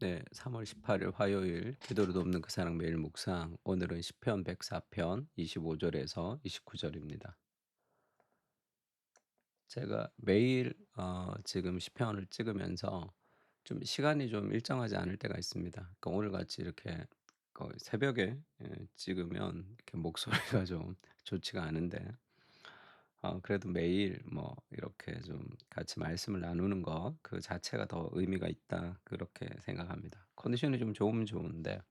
네, 3월 18일 화요일 기도를 돕는 그 사랑 매일 묵상. 오늘은 시편 104편 25절에서 29절입니다. 제가 매일 지금 시편을 찍으면서 좀 시간이 좀 일정하지 않을 때가 있습니다. 그러니까 오늘 같이 이렇게 거의 새벽에 찍으면 이렇게 목소리가 좀 좋지가 않은데 그래도 매일 뭐 이렇게 좀 같이 말씀을 나누는 것 그 자체가 더 의미가 있다 그렇게 생각합니다. 컨디션이 좀 좋으면 좋은데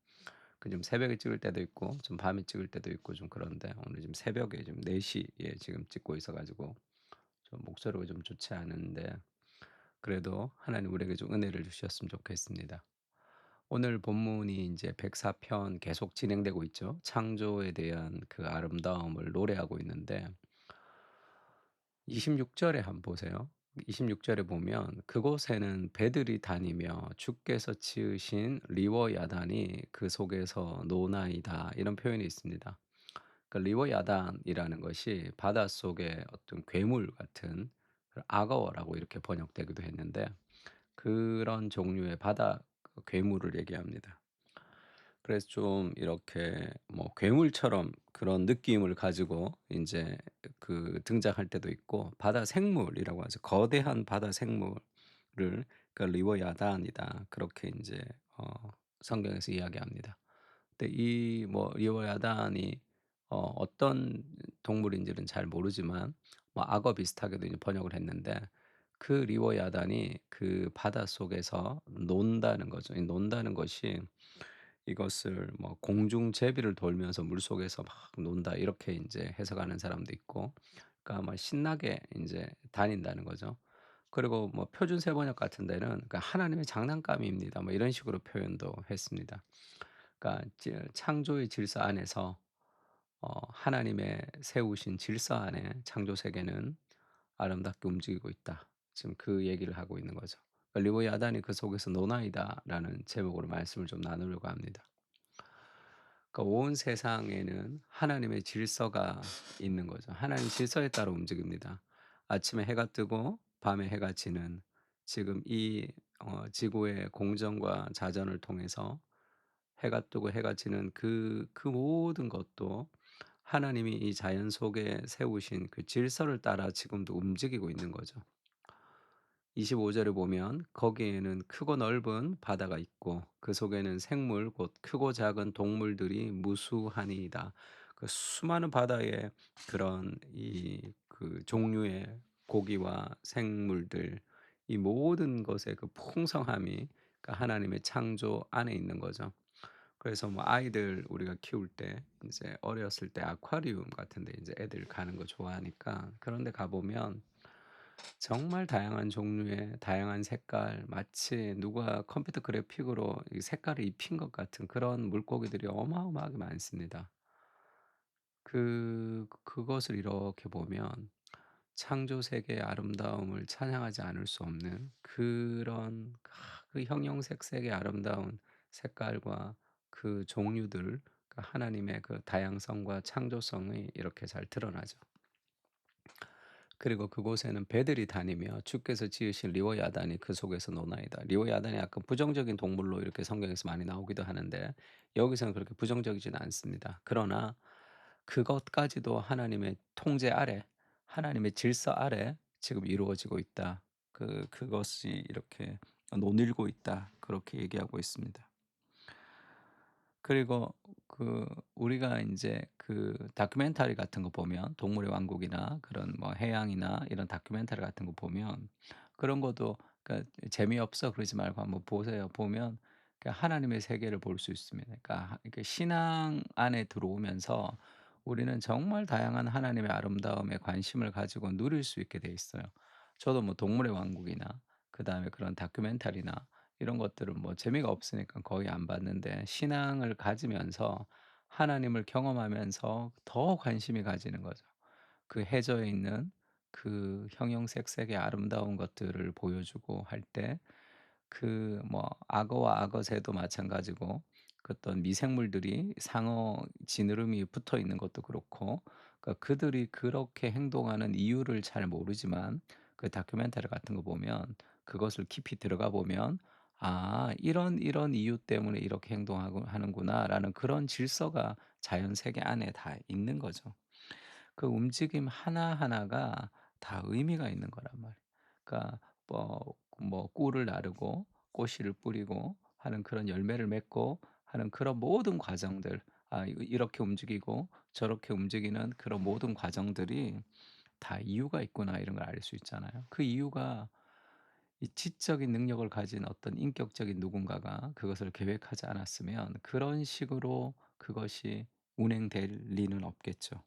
그 좀 새벽에 찍을 때도 있고 좀 밤에 찍을 때도 있고 좀 그런데 오늘 지금 새벽에 지금 4 시에 지금 찍고 있어 가지고 좀 목소리가 좀 좋지 않은데 그래도 하나님 우리에게 좀 은혜를 주셨으면 좋겠습니다. 오늘 본문이 인제 104편 계속 진행되고 있죠. 창조에 대한 그 아름다움을 노래하고 있는데 26 절에 한번 보세요. 26 절에 보면 "그곳에는 배들이 다니며 주께서 지으신 리워 야단이 그 속에서 노나이다." 이런 표현이 있습니다. 그 리워 야단이라는 것이 바닷속의 어떤 괴물 같은 그 악어라고 이렇게 번역되기도 했는데 그런 종류의 바다 그 괴물을 얘기합니다. 그래서 좀 이렇게 뭐 괴물처럼 그런 느낌을 가지고 인제 그 등장할 때도 있고 바다 생물이라고 하죠. 거대한 바다 생물을 그 리워 야단이다. 그렇게 인제 성경에서 이야기합니다. 근데 이 뭐 리워 야단이 어떤 동물인지는 잘 모르지만 뭐 악어 비슷하게도 이제 번역을 했는데 그 리워 야단이 그 바닷속에서 논다는 거죠. 이 논다는 것이 이것을 뭐 공중제비를 돌면서 물속에서 막 논다 이렇게 인제 해석하는 사람도 있고 그러니까 뭐 신나게 인제 다닌다는 거죠. 그리고 뭐 표준 세번역 같은 데는 그러니까 "하나님의 장난감입니다." 뭐 이런 식으로 표현도 했습니다. 그러니까 창조의 질서 안에서 하나님의 세우신 질서 안에 창조 세계는 아름답게 움직이고 있다. 지금 그 얘기를 하고 있는 거죠. 그러니까 "리보야단이 그 속에서 노나이다."라는 제목으로 말씀을 좀 나누려고 합니다. 그러니까 온 세상에는 하나님의 질서가 있는 거죠. 하나님 질서에 따라 움직입니다. 아침에 해가 뜨고 밤에 해가 지는 지금 이 지구의 공전과 자전을 통해서 해가 뜨고 해가 지는 그 모든 것도 하나님이 이 자연 속에 세우신 그 질서를 따라 지금도 움직이고 있는 거죠. 25 절에 보면 거기에는 크고 넓은 바다가 있고 그 속에는 생물 곧 크고 작은 동물들이 무수하니이다. 그 수많은 바다의 그런 이 그 종류의 고기와 생물들 이 모든 것의 그 풍성함이 그 하나님의 창조 안에 있는 거죠. 그래서 뭐 아이들 우리가 키울 때 인제 어렸을 때 아쿠아리움 같은 데 인제 애들 가는 거 좋아하니까 그런 데 가 보면 정말 다양한 종류의 다양한 색깔 마치 누가 컴퓨터 그래픽으로 이 색깔을 입힌 것 같은 그런 물고기들이 어마어마하게 많습니다. 그것을 이렇게 보면 창조 세계의 아름다움을 찬양하지 않을 수 없는 그런 그 형형색색의 아름다운 색깔과 그 종류들 그 하나님의 그 다양성과 창조성이 이렇게 잘 드러나죠. 그리고 그곳에는 배들이 다니며 주께서 지으신 리워야단이 그 속에서 노나이다. 리워야단이 약간 부정적인 동물로 이렇게 성경에서 많이 나오기도 하는데 여기서는 그렇게 부정적이지는 않습니다. 그러나 그것까지도 하나님의 통제 아래, 하나님의 질서 아래 지금 이루어지고 있다. 그것이 이렇게 논일고 있다. 그렇게 얘기하고 있습니다. 그리고 우리가 인제 그 다큐멘터리 같은 거 보면 동물의 왕국이나 그런 뭐 해양이나 이런 다큐멘터리 같은 거 보면 그런 것도 그러니까 재미없어 그러지 말고 한번 보세요. 보면 그 하나님의 세계를 볼 수 있습니다. 그러니까 이렇게 신앙 안에 들어오면서 우리는 정말 다양한 하나님의 아름다움에 관심을 가지고 누릴 수 있게 돼 있어요. 저도 뭐 동물의 왕국이나 그다음에 그런 다큐멘터리나 이런 것들은 뭐 재미가 없으니까 거의 안 봤는데 신앙을 가지면서 하나님을 경험하면서 더 관심이 가지는 거죠. 그 해저에 있는 그 형형색색의 아름다운 것들을 보여주고 할 때 그 뭐 악어와 악어새도 마찬가지고 그 어떤 미생물들이 상어 지느러미에 붙어 있는 것도 그렇고 그러니까 그들이 그렇게 행동하는 이유를 잘 모르지만 그 다큐멘터리 같은 거 보면 그것을 깊이 들어가 보면 이런 이유 때문에 이렇게 행동하고 하는구나.'라는 그런 질서가 자연 세계 안에 다 있는 거죠. 그 움직임 하나하나가 다 의미가 있는 거란 말이에요. 그러니까 꿀을 나르고 꽃씨를 뿌리고 하는 그런 열매를 맺고 하는 그런 모든 과정들, 이렇게 움직이고 저렇게 움직이는 그런 모든 과정들이 다 이유가 있구나, 이런 걸 알 수 있잖아요. 그 이유가 이 지적인 능력을 가진 어떤 인격적인 누군가가 그것을 계획하지 않았으면 그런 식으로 그것이 운행될 리는 없겠죠.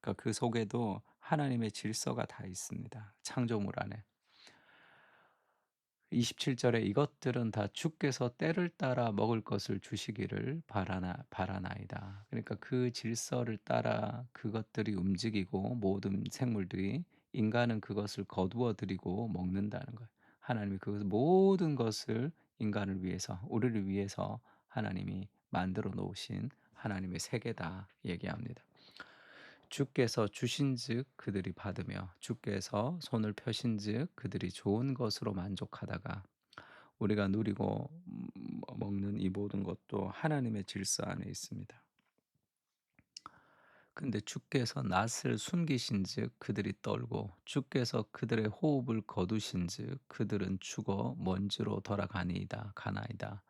그러니까 그 속에도 하나님의 질서가 다 있습니다, 창조물 안에. 27 절에 "이것들은 다 주께서 때를 따라 먹을 것을 주시기를 바라나이다." 그러니까 그 질서를 따라 그것들이 움직이고 모든 생물들이, 인간은 그것을 거두어 들이고 먹는다는 거예요. 하나님이 모든 것을 인간을 위해서, 우리를 위해서 하나님이 만들어 놓으신 하나님의 세계다 얘기합니다. 주께서 주신즉 그들이 받으며 주께서 손을 펴신즉 그들이 좋은 것으로 만족하다가, 우리가 누리고 먹는 이 모든 것도 하나님의 질서 안에 있습니다. 근데 주께서 낯을 숨기신즉 그들이 떨고 주께서 그들의 호흡을 거두신즉 그들은 죽어 먼지로 돌아가니이다 가나이다.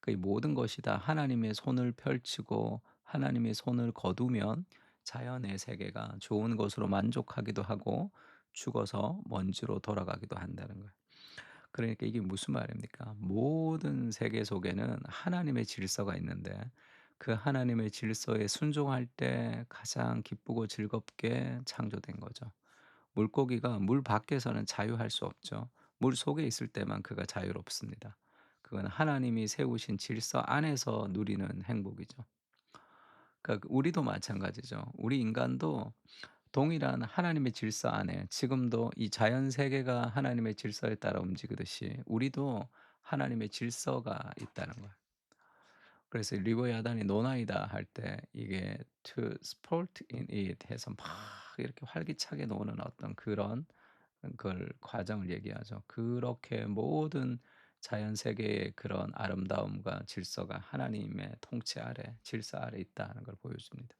그 모든 것이 다 하나님의 손을 펼치고 하나님의 손을 거두면 자연의 세계가 좋은 것으로 만족하기도 하고 죽어서 먼지로 돌아가기도 한다는 거예요. 그러니까 이게 무슨 말입니까? 모든 세계 속에는 하나님의 질서가 있는데 그 하나님의 질서에 순종할 때 가장 기쁘고 즐겁게 창조된 거죠. 물고기가 물 밖에서는 자유할 수 없죠. 물 속에 있을 때만 그가 자유롭습니다. 그건 하나님이 세우신 질서 안에서 누리는 행복이죠. 그러니까 우리도 마찬가지죠. 우리 인간도 동일한 하나님의 질서 안에, 지금도 이 자연 세계가 하나님의 질서에 따라 움직이듯이 우리도 하나님의 질서가 있다는 거예요. 그래서 리버 야단이 노나이다 할 때 이게 to sport in it 해서 막 이렇게 활기차게 노는 어떤 그런 걸 과정을 얘기하죠. 그렇게 모든 자연 세계의 그런 아름다움과 질서가 하나님의 통치 아래, 질서 아래 있다는 걸 보여줍니다.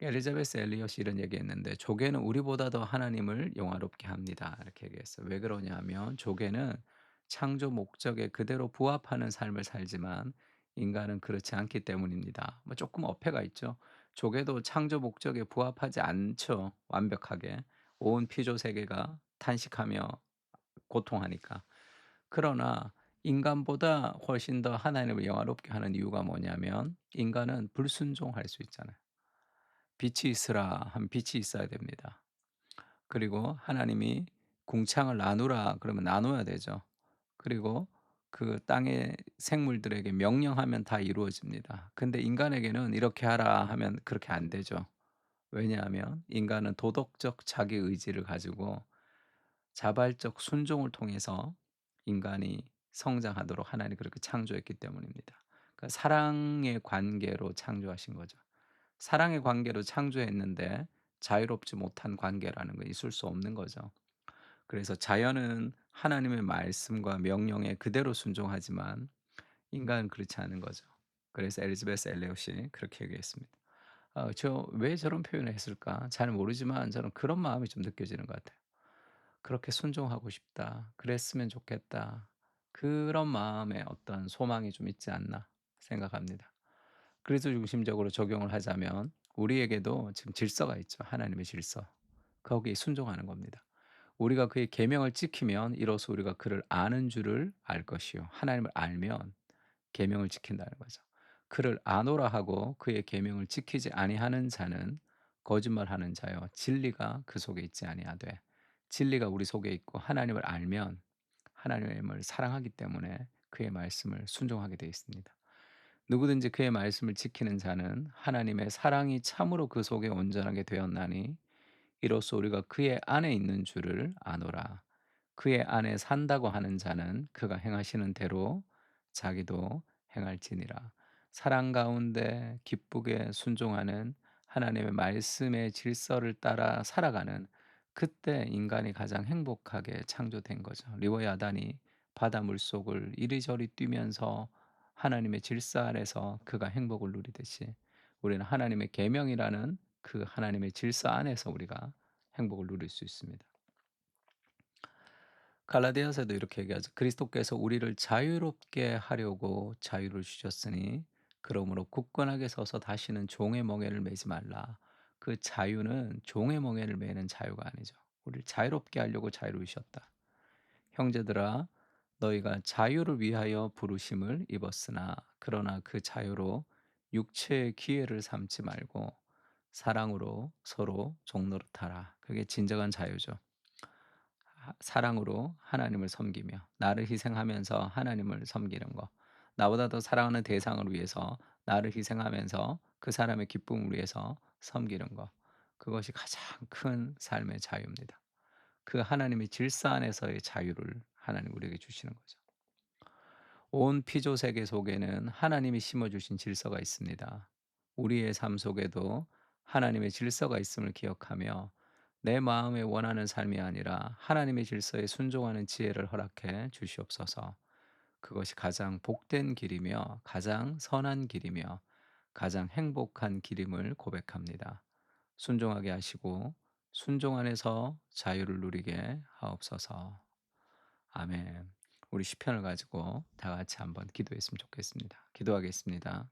엘리자베스 엘리엇이 이런 얘기했는데 "조개는 우리보다 더 하나님을 영화롭게 합니다." 이렇게 얘기했어요. 왜 그러냐면 조개는 창조 목적에 그대로 부합하는 삶을 살지만 인간은 그렇지 않기 때문입니다. 조금 어폐가 있죠. 조개도 창조 목적에 부합하지 않죠, 완벽하게. 온 피조 세계가 탄식하며 고통하니까. 그러나 인간보다 훨씬 더 하나님을 영화롭게 하는 이유가 뭐냐면 인간은 불순종할 수 있잖아요. "빛이 있으라." 하면 빛이 있어야 됩니다. 그리고 하나님이 "궁창을 나누라." 그러면 나눠야 되죠. 그리고 그 땅의 생물들에게 명령하면 다 이루어집니다. 근데 인간에게는 "이렇게 하라." 하면 그렇게 안 되죠. 왜냐하면 인간은 도덕적 자기 의지를 가지고 자발적 순종을 통해서 인간이 성장하도록 하나님이 그렇게 창조했기 때문입니다. 그러니까 사랑의 관계로 창조하신 거죠. 사랑의 관계로 창조했는데 자유롭지 못한 관계라는 건 있을 수 없는 거죠. 그래서 자연은 하나님의 말씀과 명령에 그대로 순종하지만 인간은 그렇지 않은 거죠. 그래서 엘리자베스 엘리엇이 그렇게 얘기했습니다. 저 왜 저런 표현을 했을까? 잘 모르지만 저는 그런 마음이 좀 느껴지는 것 같아요. '그렇게 순종하고 싶다. 그랬으면 좋겠다.' 그런 마음에 어떤 소망이 좀 있지 않나 생각합니다. 그리스도 중심적으로 적용을 하자면 우리에게도 지금 질서가 있죠. 하나님의 질서. 거기에 순종하는 겁니다. 우리가 그의 계명을 지키면 이로써 우리가 그를 아는 줄을 알 것이요. 하나님을 알면 계명을 지킨다는 거죠. 그를 아노라 하고 그의 계명을 지키지 아니하는 자는 거짓말하는 자요 진리가 그 속에 있지 아니하되, 진리가 우리 속에 있고 하나님을 알면 하나님을 사랑하기 때문에 그의 말씀을 순종하게 되어 있습니다. 누구든지 그의 말씀을 지키는 자는 하나님의 사랑이 참으로 그 속에 온전하게 되었나니 이로써 우리가 그의 안에 있는 줄을 아노라. 그의 안에 산다고 하는 자는 그가 행하시는 대로 자기도 행할지니라. 사랑 가운데 기쁘게 순종하는 하나님의 말씀의 질서를 따라 살아가는, 그때 인간이 가장 행복하게 창조된 거죠. 리워 야단이 바다 물속을 이리저리 뛰면서 하나님의 질서 안에서 그가 행복을 누리듯이 우리는 하나님의 계명이라는 그 하나님의 질서 안에서 우리가 행복을 누릴 수 있습니다. 갈라디아서도 이렇게 얘기하죠. 그리스도께서 우리를 자유롭게 하려고 자유를 주셨으니 그러므로 굳건하게 서서 다시는 종의 멍에를 매지 말라. 그 자유는 종의 멍에를 매는 자유가 아니죠. 우리를 자유롭게 하려고 자유를 주셨다. 형제들아 너희가 자유를 위하여 부르심을 입었으나 그러나 그 자유로 육체의 기회를 삼지 말고 사랑으로 서로 종노릇하라. 그게 진정한 자유죠. 사랑으로 하나님을 섬기며 나를 희생하면서 하나님을 섬기는 거. 나보다 더 사랑하는 대상을 위해서 나를 희생하면서 그 사람의 기쁨을 위해서 섬기는 거. 그것이 가장 큰 삶의 자유입니다. 그 하나님의 질서 안에서의 자유를 하나님 우리에게 주시는 거죠. 온 피조 세계 속에는 하나님이 심어 주신 질서가 있습니다. 우리의 삶 속에도 하나님의 질서가 있음을 기억하며 내 마음에 원하는 삶이 아니라 하나님의 질서에 순종하는 지혜를 허락해 주시옵소서. 그것이 가장 복된 길이며 가장 선한 길이며 가장 행복한 길임을 고백합니다. 순종하게 하시고 순종 안에서 자유를 누리게 하옵소서. 아멘. 우리 시편을 가지고 다 같이 한번 기도했으면 좋겠습니다. 기도하겠습니다.